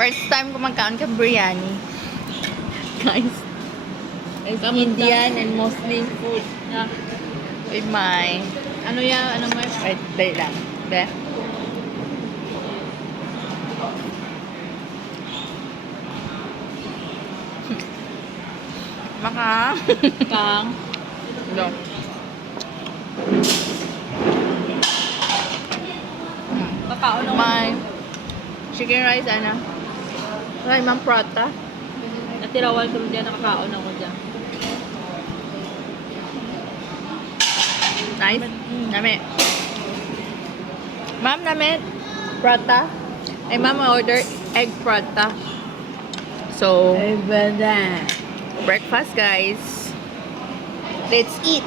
First time ko magkaon ka biryani. Guys. It's Indian and Muslim food. Yeah. With my... Ano yan? Ano mo? Wait, dali lang. Be. Maka. Kang. Go. Kakao ng My chicken rice, ano? Ay, ma'am prata. Natirawan ko dyan, nakakaon ako dyan. Nice. Nami. Ma'am, nami. Prata. Ay, ma'am, order egg prata. So, breakfast, guys. Let's eat.